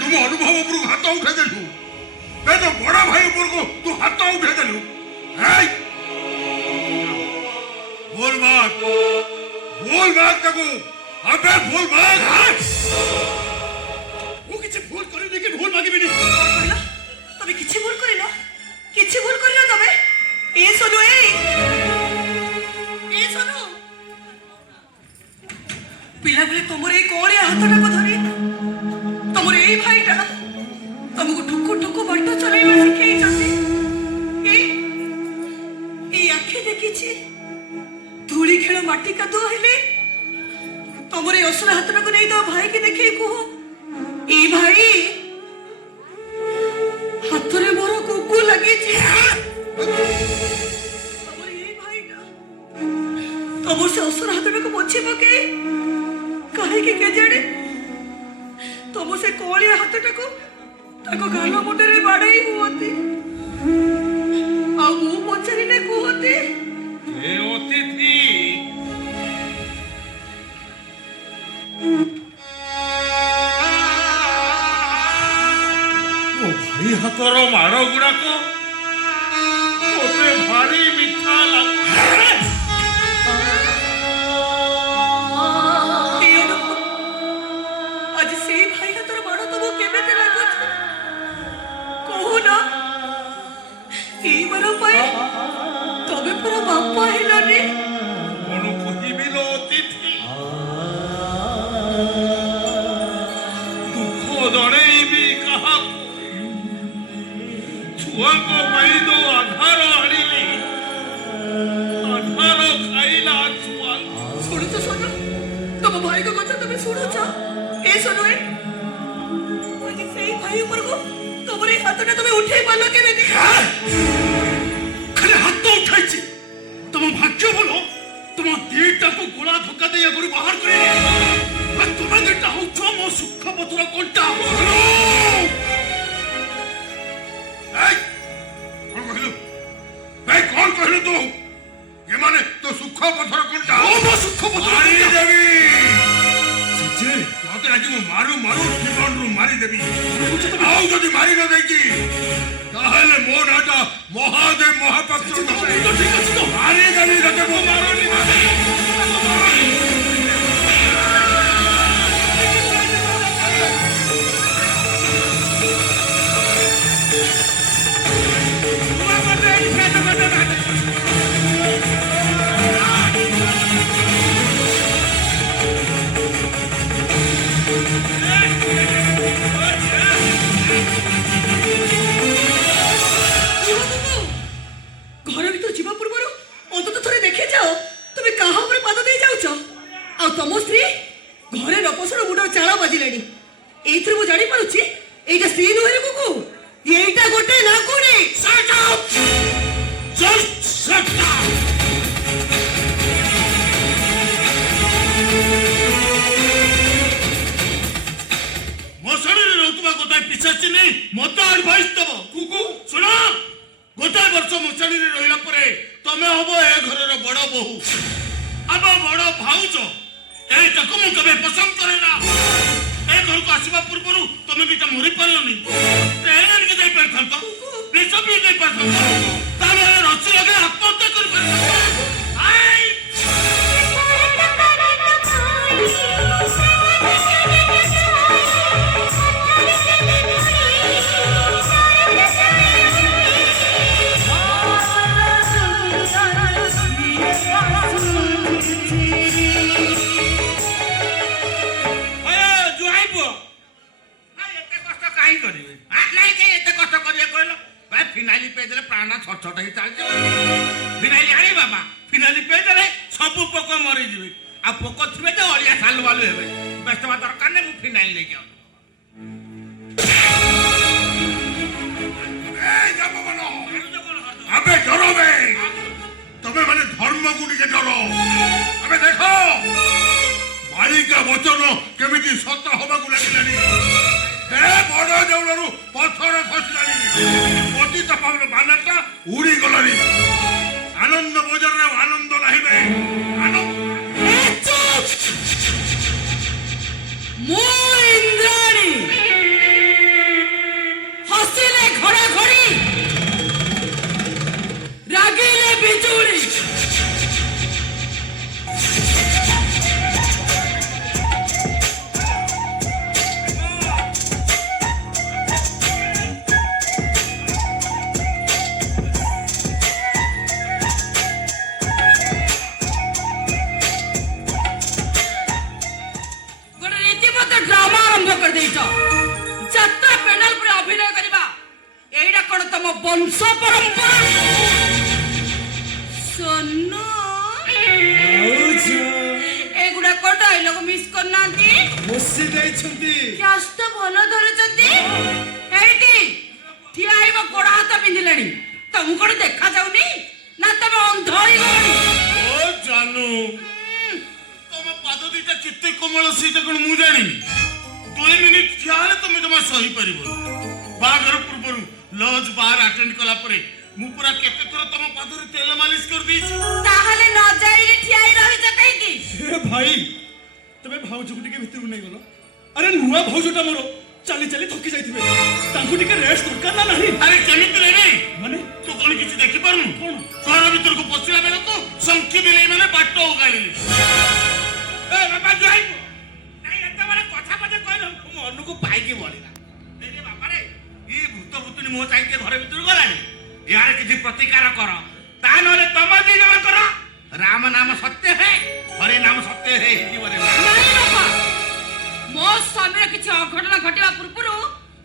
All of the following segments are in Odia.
तुम अनुभव ऊपर हाथ उठे देलु बे तो बड़ा भाई ऊपर को तू हाथ उठे देलु बोल बात तको अबे बोल बात वो किसी भूल करे कि भूल मांगी बिनी कहला तबे किछि भूल करिलो तबे ए सोनो पिला बेले तुमर ए कोड़े हाथटा को धरी तुमर ए भाईटा तुमको ठुकु ठुकु बट्टा चलाइबा सिखै जति ए आखे देखिछि धूली खेल माटी का दो हेले तुमरे असुर हाथटा को नहीं दो भाई के देखे को ए भाई हाथरे मोर कुकु लगी छी तुमरे ए भाईटा तुमर से असुर हाथटा को पोछे पके काहे के जाने तुम से कोलिया हाथटा को ताको गालो मुंडरे बाड़ाई हुअते आ मु पछरिने कुहते ए अतिथि ओ भाई हाथर माड़ गुड़ाक मते भारी मिठा लागु आज से भाई हाथर माड़ तब केबेते लागु कहू ना ए बरो पाए तबे पूरा बापा हेलानी कोन कहिबि लो अतिथि दुख दणेबी कहा छुआको पई दो आधार आनिली आधार खाइला छुआ सुनो तो सुनो तुम भाई को कथा तुम्हें सुनो चा ए सुनो ए आज से भाई ऊपर को तुम्हारे हाथटा तुम्हें उठे पालो के नहीं खाली हाथ तो उठाइছি तुम भाग्य बोलो तुम दीटा को गोला धक्का दे गुरु बाहर करे तुम दीटा हो मो सुख पथर कोंटा कौन कहलु तू ये माने तो सुख पथर कोंटा ओ मो सुख पथर मारी देवी सच्चे तोते आज मो मारू जीवन रु मारी देवी आउ जदी मारी न देकी ताहले मो राजा महादेव महापक्ष तो ठीक अछि तो मारी देवी रते मो मारनी घर भीतर जीवा पूर्व अंत थोड़े देखे जाओ तुम कहा पाद दे जाऊच आ तुम स्त्री घरे नपसर मुंडर चाल बाजिले एथि मु जानी पारुछि एटा स्त्री नुहे कुकु एटा गोटे नाकुड़ी shut up just shut up मसड़ी रोतबा गोटा पिछाची नहीं मत एडवाइस दबो कुकु सुनो गोटे वर्ष मसड़ी रहिला परे तमे हबो ए घरर बड़ बहु अब बड़ भाउज ए तको मु कबे पसंद करे ना ए घर को आसीबा पूर्वरु तमे भी त मरि परलोनी ट्रेन के जाई पर तो बेसो भी जाई पर ताले रच लगे आत्महत्या कर पर आई फिनाइली पेजरे प्राण छटछट ही चलছে फिनाइली आनी बाबा फिनाइली पेजरे सब पोक मरी जिवे आ पोक थिबे जे अलिया सालु वालु हेबे बेस्तवा दरकार ने मु फिनाइल ले जाऊ ए जाबो बनो अबे डरो बे तबे माने धर्म गुडी के डरो अबे देखो भाई का वचन केमिति सत होबा को लागिलानी ए बड़ देउलरु पत्थर खसलानी पतित पावन बानाटा उड़ी गलानी आनंद बजार रे आनंद लाहिबे आनंद मो इंद्राणी ବଂଶ ପରମ୍ପରା ସୋନୁ ଏଗୁଡାକ ଡାଇଲଗ ମିସ୍ କରୁନାହାନ୍ତି ବସି ଯାଇଛନ୍ତି କ୍ୟାସ୍ ତ ଭଲ ଧରୁଛନ୍ତି ଏଇଠି ଠିଆ ହେବା ଗୋଡ ହାତ ପିନ୍ଧିଲେଣି ତମକୁ କଣ ଦେଖାଯାଉନି ନା ତମେ ଅନ୍ଧ ହେଇଗଲଣି ଓ ଜାନୁ ତମ ପାଦ ଦିଟା କେତେ କୋମଳ ସେଇଟା କଣ ମୁଁ ଜାଣିନି 2 ମିନିଟ ଠିଆ ହେଲେ ତମେ ଜମା ସହିପାରିବ ବାହାଘର ପୂର୍ବରୁ ଲଜ୍ ବାର୍ ଆଟେଣ୍ଡ କଲା ପରେ ମୁଁ ପୁରା କେତେ ଥର ତମ ପାଦରେ ତେଲ ମାଲିସ କରିଦେଇଛି ତାହେଲେ ନ ଯାଇଲେ ଠିଆ ହେଇ ରହିଛ କାହିଁକି ଏ ଭାଇ ତମେ ଭାଉଜକୁ ଟିକେ ଭିତରକୁ ନେଇଗଲ ଆରେ ନୂଆ ଭାଉଜଟା ମୋର ଚାଲି ଚାଲି ଥକି ଯାଇଥିବେ ତାଙ୍କୁ ଟିକେ ରେଷ୍ଟ ଦରକାର ନା ନାହିଁ ଆରେ କେମିତି ରେବି ମାନେ ତୁ କଣ କିଛି ଦେଖିପାରୁନୁ କଣ ଘର ଭିତରକୁ ପଶିଲା ବେଳକୁ ଶଙ୍ଖି ବିଲେଇ ମାନେ ବାଟ ଓଗାଳିଲେ ଏ ବାପା ଜୁଆଇବୁ ନାଇଁ ଏତେ ବଡ଼ କଥା ପଦେ କହିଲ ମନକୁ ପାଇକି ବଳିଲା ରେ ବାପାରେ ଏ ଭୂତ ଭୂତୁଣି ମୋ ଚାହିଁକେ ଘର ଭିତରକୁ ଗଲାଣି ଏହାର କିଛି ପ୍ରତିକାର କର ତା ନହେଲେ ତମ ଦି ଜଣଙ୍କର ରାମ ନାମ ସତ୍ୟ ହେ ହରି ନାମ ସତ୍ୟ ହେ ହେଇଯିବରେ ନାଇଁ ବାପା ମୋ ସ୍ୱାମୀର କିଛି ଅଘଟଣ ଘଟିବା ପୂର୍ବରୁ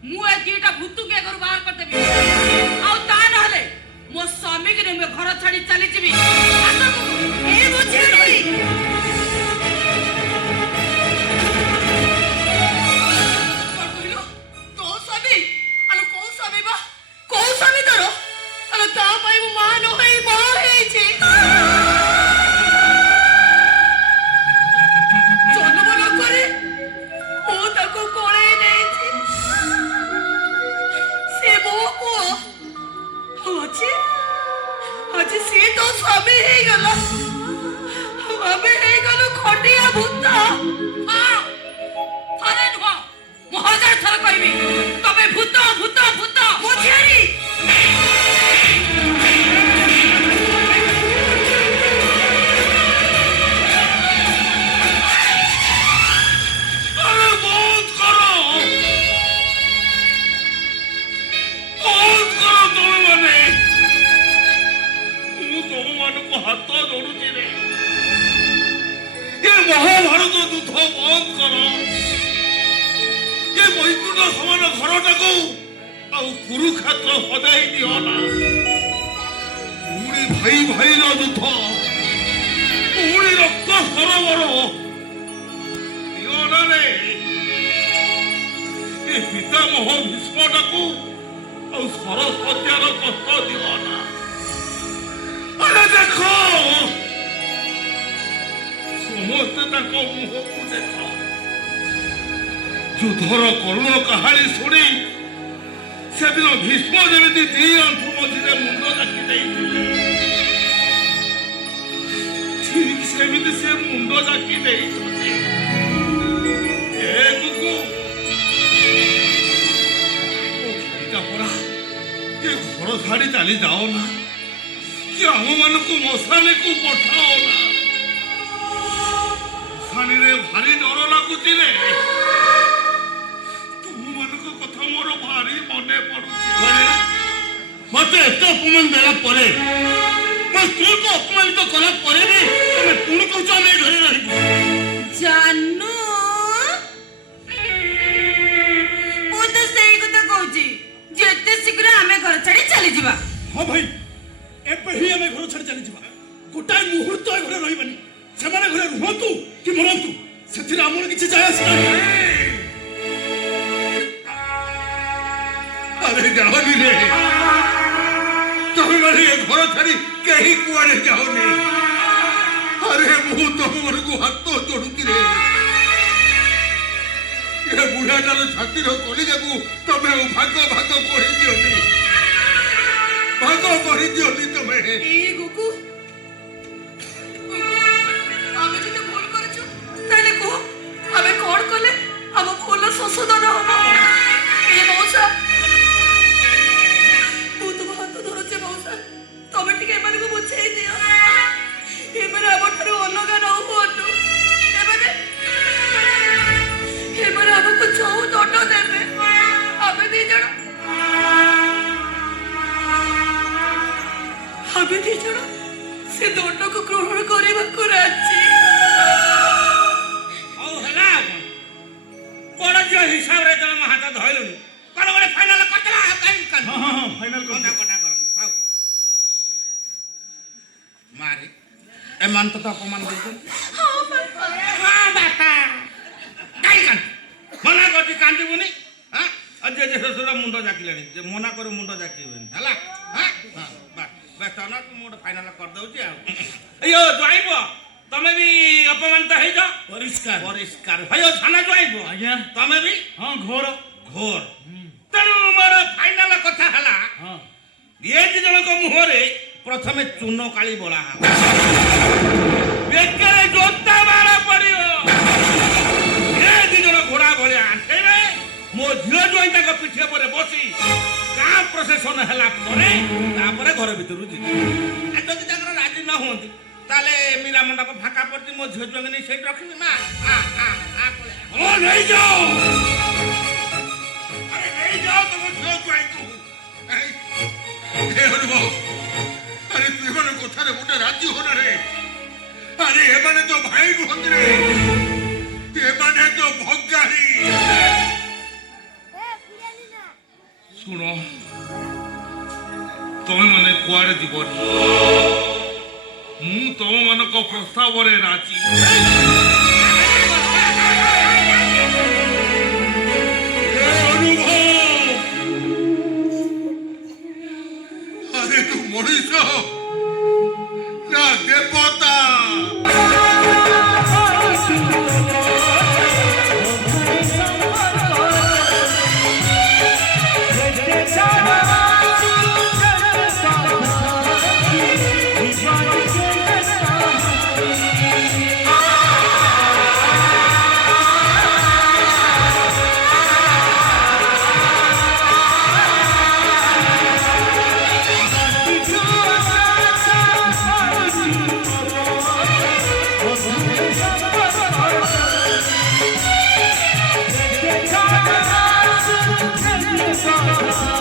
ମୁଁ ଏ ଦିଟା ଭୂତୁକୁ ଏ ଘରୁ ବାହାର କରିଦେବି ଆଉ ତା ନହେଲେ ମୋ ସ୍ୱାମୀକି ନେଇ ମୁଁ ଘର ଛାଡି ଚାଲିଯିବି ଆସକୁ ଏ ବୁଝିଲି ମହାଭାରତ ଯୁଦ୍ଧ ବନ୍ଦ କର ଏ ବୈକୁଣ୍ଠ ସମାନ ଘରଟାକୁ ଆଉ କୁରୁକ୍ଷେତ୍ର ସଜାଇ ଦିଅ ନା ପୁଣି ଭାଇ ଭାଇର ଯୁଦ୍ଧ ପୁଣି ରକ୍ତ ସରୋବର ଦିଅ ନା ରେ ଏ ପିତାମହ ଭୀଷ୍ମଟାକୁ ଆଉ ସରସ୍ୱତୀର କଷ୍ଟ ଦିଅ ନା ଆରେ ଦେଖ ସମସ୍ତେ ତାଙ୍କ ମୁହଁକୁ ଦେଖ ଯୁଦ୍ଧର କରୁଣ କାହାଣୀ ଶୁଣି ସେଦିନ ଭୀଷ୍ମ ଯେମିତି 2 ଆଣ୍ଠୁ ମଝିରେ ମୁଣ୍ଡ ଜାକି ଦେଇଥିଲେ ଠିକ ସେମିତି ସେ ମୁଣ୍ଡ ଜାକି ଦେଇଛନ୍ତି ପରା ଏ ଘର ଛାଡି ଚାଲି ଯାଅ ନା କି ଆମମାନଙ୍କୁ ମଶାଣିକୁ ପଠାଅ ନା ମଶାଣିରେ ଭାରି ଡର ଲାଗୁଛି ରେ ତୁମମାନଙ୍କ କଥା ମୋର ଭାରି ମନେ ପଡୁଛି ମତେ ଏତେ ଅପମାନ ଦେଲା ପରେ ମୋ ସ୍ତ୍ରୀକୁ ଅପମାନିତ କଲା ପରେ ବି ତମେ ପୁଣି କହୁଛ ଆମେ ଘରେ ରହିବୁ ଜାନୁ ମୁଁ ତ ସେଇ କଥା କହୁଛି ଯେତେ ଶୀଘ୍ର ଆମେ ଘର ଛାଡି ଚାଲିଯିବା ହଁ ଭାଇ ଏବେ ହିଁ ଆମେ ଘର ଛାଡି ଚାଲିଯିବା ଗୋଟାଏ ମୁହୂର୍ତ୍ତ ଏ ଘରେ ରହିବାନି ସେମାନେ ଘରେ ରୁହନ୍ତୁ କି ମରନ୍ତୁ ସେଥିରେ ଆମର କିଛି ଯାଏ ଆସେ ନାହିଁ ଆରେ ଯାଅନି ରେ ତମେ ମାନେ ଏ ଘର ଛାଡି କେହି କୁଆଡେ ଯାଅନି ଆରେ ମୁଁ ତମମାନଙ୍କୁ ହାତ ଯୋଡୁଛି ରେ ଏ ବୁଢାଟାର ଛାତିର କଲିଜାକୁ ତମେ ଭାଗ ଭାଗ କରିଦିଅନି ଭାଗ କରିଦିଅନି ତମେ এই গুকু আমি যদি ভুল করেছো তাহলে কো আমি কোন কলে আম ভুল সংশোধন হবো এই মৌসা মু তো হাত ধরছে মৌসা তুমি ঠিক এমানকু বুঝাই দিও এবারে আমারঠারু অলগা ন হুଅନ୍ତୁ এবারে আমাকে ଯୋଉ ଦଣ୍ଡ ଦେବେ ଆମେ ଦି ଜଣ ଆମେ ଦି ଜଣ ସେ ଦଣ୍ଡକୁ ଗ୍ରହଣ କରିବାକୁ ରାଜି ହଉ ହେଲା ବଡ ଝିଅ ହିସାବରେ ତମ ହାତ ଧଇଲୁନି କଣ ଗୋଟେ ଫାଇନାଲ କରିଦେଲା ଆଉ କାହିଁ ହଁ ଫାଇନାଲ କନ୍ଦା ଏମାନେ ତତେ ଅପମାନ ଦେଇଛନ୍ତି। ହଁ ବାପା। ହଁ ବାପା କାହିଁ କାନ୍ଦ ମନା କରୁଛି କାନ୍ଦିବୁନି। ହଁ ଆଉ ଯେ ଶ୍ୱଶୁର ମୁଣ୍ଡ ଜାକିଲେଣି ଯେ ମନା କରି ମୁଣ୍ଡ ଜାକିବେନି ହେଲା। ହଁ ହଁ ବ୍ୟସ୍ତ ନା ତୁ ମୁଁ ଗୋଟେ ଫାଇନାଲ କରିଦେଉଛି ଆଉ। ଏଇ ଜୁଆଇବ ତମେ ବି ଅପମାନିତ ହେଇଛ। ପରିଷ୍କାର ପରିଷ୍କାର ଭାଇ ସାନ ଜୁଆଇବ ଆଜ୍ଞା ତମେ ବି ହଁ ଘୋର ଘୋର। ତେଣୁ ମୋର ଫାଇନାଲ କଥା ହେଲା ହଁ ଏ ଦି ଜଣଙ୍କ ମୁହଁରେ ପ୍ରଥମେ ଚୂନ କାଳି ବୋଳା ହବ। ବେକରେ ଜୋତା ମାଳ ପଡିବ। ଏ ଦି ଜଣ ଘୋଡା ଭଳିଆ ଆଣ୍ଠେଇବେ। ମୋ ଝିଅ ଜ୍ୱାଇଁ ତାଙ୍କ ପିଠି ଉପରେ ବସି ଗାଁ ପ୍ରସେସନ ହେଲା ପରେ ତାପରେ ଘର ଭିତରୁ ଯିବେ। ଯଦି ତାଙ୍କର ରାଜି ନ ହୁଅନ୍ତି ତାହେଲେ ମୀରା ମଣ୍ଡପ ଫାଙ୍କା ପଡିଛି। ମୋ ଝିଅ ଜ୍ୱାଇଁକି ନେଇ ସେଇଠି ରଖିବି। ମା ନେଇଯାଅ ଆରେ ନେଇଯାଅ ତମ ଝିଅ ଜ୍ୱାଇଁକୁ। অনুভব আরে তুই এখানে কোথায় গোটে রাজি হনা রে। আরে এমানে তো ভাই নুহନ୍ତି রে এমানে তো ভগারি। শুণ তুমি মানে কুয়াড়ে ଯିବନି। ମୁଁ ତମ ମାନଙ୍କ ପ୍ରସ୍ତାବରେ ରାଜି। আরে তুই মরিস না দেবতা। Let's go.